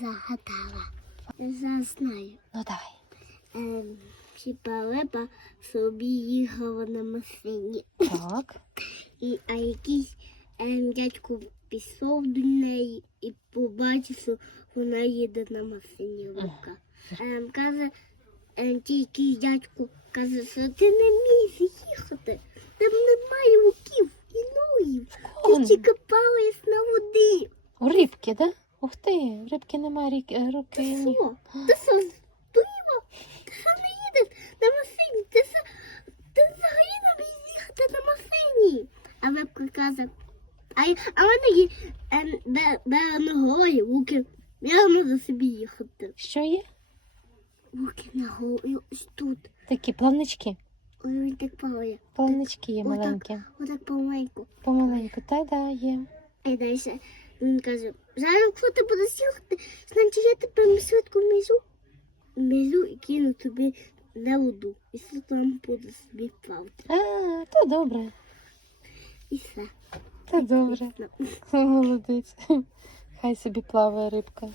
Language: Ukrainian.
загадала. Я знаю. Ну давай. Ем, Типа лепа собі їхала на машині. Так. І, а якийсь ем, дядько пішов до неї і побачив, що вона їде на машині лука. Ем, каже, ем, ті якийсь дядько каже, що ти не міг їхати. Там немає луків і ногів. Ти тільки плаваєш на воді. У рибки, да? Ух ти, рибки немає рік, е, руки. Ти ні. що? Ти що, здуріла? Ти що не їдеш на машині? Ти що? Ти взагалі не їхати на машині. А вебка каже, а, а в мене є ем, де, де ногою луки. Я можу собі їхати. Що є? Луки ногою ось тут. Такі плавнички. Ой, він так плаває. Плавнички є маленькі. Отак помаленьку. Помаленьку. Та да, є. А далі він каже, зараз якщо ти будеш їхати, значить я тебе швидко мізу, мізу і кину тобі на воду. І все там буде собі плавати. А, то добре. І все. Та добре. Молодець. Хай собі плаває рибка.